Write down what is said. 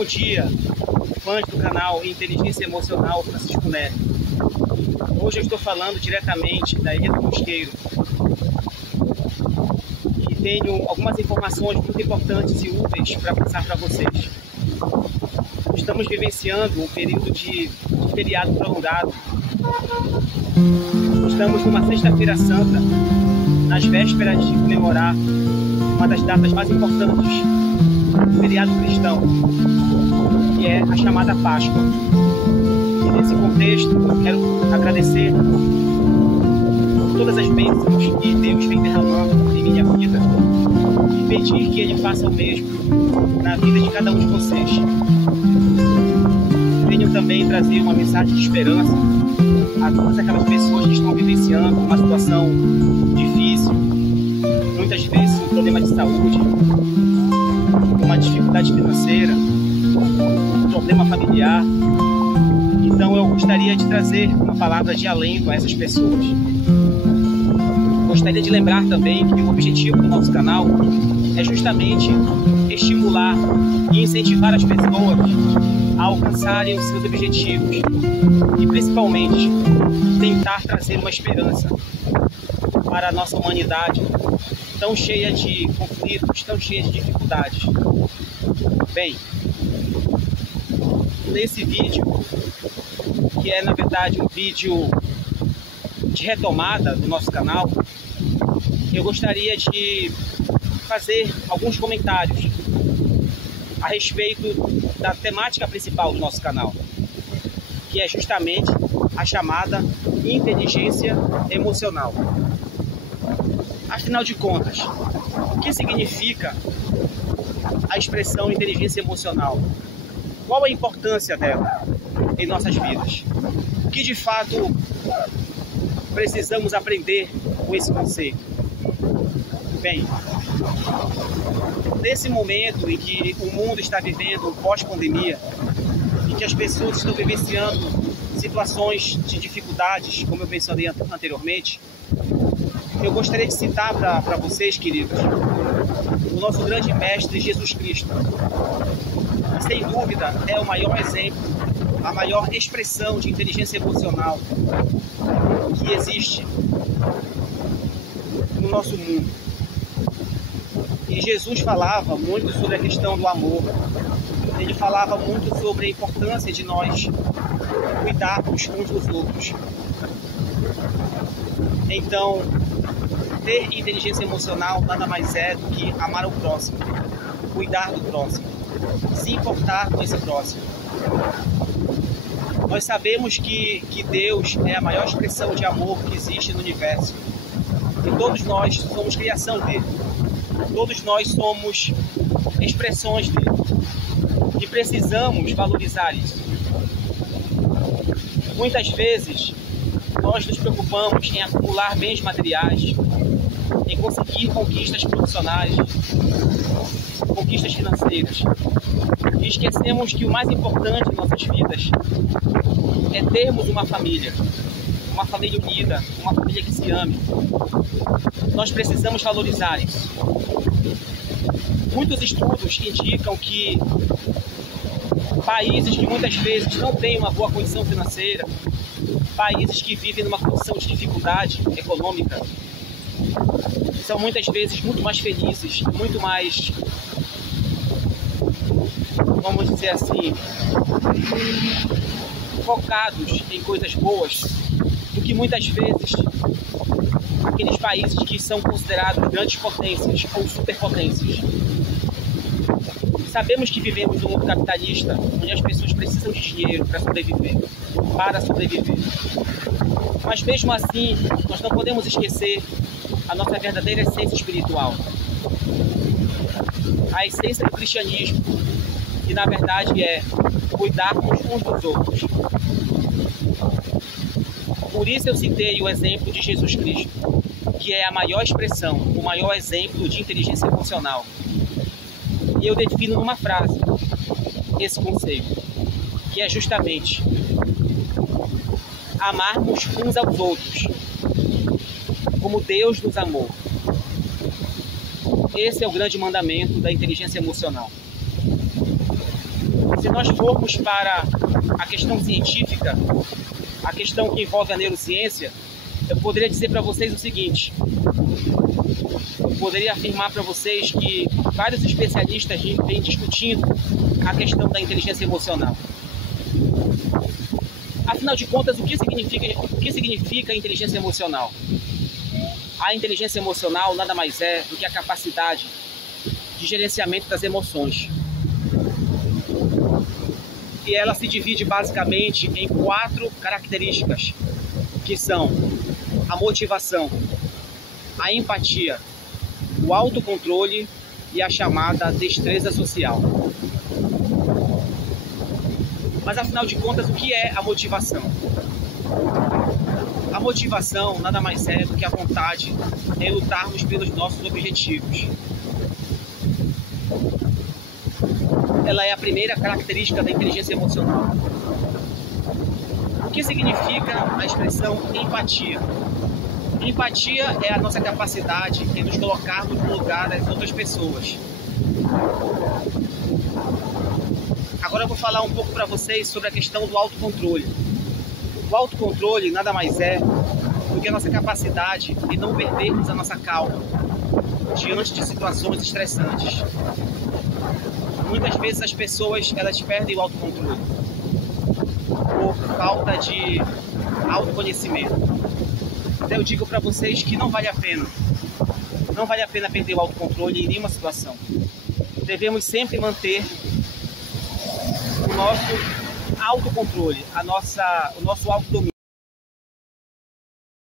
Bom dia, fãs do canal Inteligência Emocional Francisco Neto. Hoje eu estou falando diretamente da Ilha do Mosqueiro e tenho algumas informações muito importantes e úteis para passar para vocês. Estamos vivenciando um período de feriado prolongado. Estamos numa sexta-feira santa, nas vésperas de comemorar uma das datas mais importantes do feriado cristão, que é a chamada Páscoa. E nesse contexto eu quero agradecer por todas as bênçãos que Deus vem derramando em minha vida e pedir que Ele faça o mesmo na vida de cada um de vocês. Venho também trazer uma mensagem de esperança a todas aquelas pessoas que estão vivenciando uma situação difícil, muitas vezes um problema de saúde, uma dificuldade financeira, um problema familiar. Então eu gostaria de trazer uma palavra de alento a essas pessoas. Gostaria de lembrar também que o objetivo do nosso canal é justamente estimular e incentivar as pessoas a alcançarem os seus objetivos e principalmente tentar trazer uma esperança para a nossa humanidade tão cheia de conflitos, tão cheia de dificuldades. Bem, nesse vídeo, que é na verdade um vídeo de retomada do nosso canal, eu gostaria de fazer alguns comentários a respeito da temática principal do nosso canal, que é justamente a chamada inteligência emocional. Afinal de contas, o que significa a expressão inteligência emocional? Qual a importância dela em nossas vidas? O que de fato precisamos aprender com esse conceito? Bem, nesse momento em que o mundo está vivendo pós-pandemia, em que as pessoas estão vivenciando situações de dificuldades, como eu mencionei anteriormente, eu gostaria de citar para vocês, queridos, o nosso grande mestre Jesus Cristo, que sem dúvida é o maior exemplo, a maior expressão de inteligência emocional que existe no nosso mundo. E Jesus falava muito sobre a questão do amor. Ele falava muito sobre a importância de nós cuidarmos uns dos outros. Então, ter inteligência emocional nada mais é do que amar o próximo, cuidar do próximo, se importar com esse próximo. Nós sabemos que Deus é a maior expressão de amor que existe no universo. E todos nós somos criação dele. Todos nós somos expressões dele. E precisamos valorizar isso. Muitas vezes, nós nos preocupamos em acumular bens materiais, em conseguir conquistas profissionais, conquistas financeiras. E esquecemos que o mais importante em nossas vidas é termos uma família unida, uma família que se ame. Nós precisamos valorizar isso. Muitos estudos indicam que países que muitas vezes não têm uma boa condição financeira, países que vivem numa condição de dificuldade econômica, são muitas vezes muito mais felizes, muito mais, vamos dizer assim, focados em coisas boas do que muitas vezes aqueles países que são considerados grandes potências ou superpotências. Sabemos que vivemos num mundo capitalista, onde as pessoas precisam de dinheiro para sobreviver. Mas mesmo assim, nós não podemos esquecer a nossa verdadeira essência espiritual. A essência do cristianismo, que na verdade é cuidarmos uns dos outros. Por isso eu citei o exemplo de Jesus Cristo, que é a maior expressão, o maior exemplo de inteligência emocional. E eu defino numa frase esse conceito, que é justamente amarmos uns aos outros, como Deus nos amou. Esse é o grande mandamento da inteligência emocional. Se nós formos para a questão científica, a questão que envolve a neurociência, eu poderia dizer para vocês o seguinte: eu poderia afirmar para vocês que vários especialistas vêm discutindo a questão da inteligência emocional. Afinal de contas, o que significa inteligência emocional? A inteligência emocional nada mais é do que a capacidade de gerenciamento das emoções. E ela se divide basicamente em 4 características, que são a motivação, a empatia, o autocontrole e a chamada destreza social. Mas afinal de contas, o que é a motivação? A motivação nada mais é do que a vontade em lutarmos pelos nossos objetivos. Ela é a primeira característica da inteligência emocional. O que significa a expressão empatia? Empatia é a nossa capacidade em nos colocarmos no lugar das outras pessoas. Agora eu vou falar um pouco para vocês sobre a questão do autocontrole. O autocontrole nada mais é do que a nossa capacidade de não perdermos a nossa calma diante de situações estressantes. Muitas vezes as pessoas elas perdem o autocontrole por falta de autoconhecimento. Então eu digo para vocês que não vale a pena. Não vale a pena perder o autocontrole em nenhuma situação. Devemos sempre manter o nosso autocontrole, o nosso autodomínio.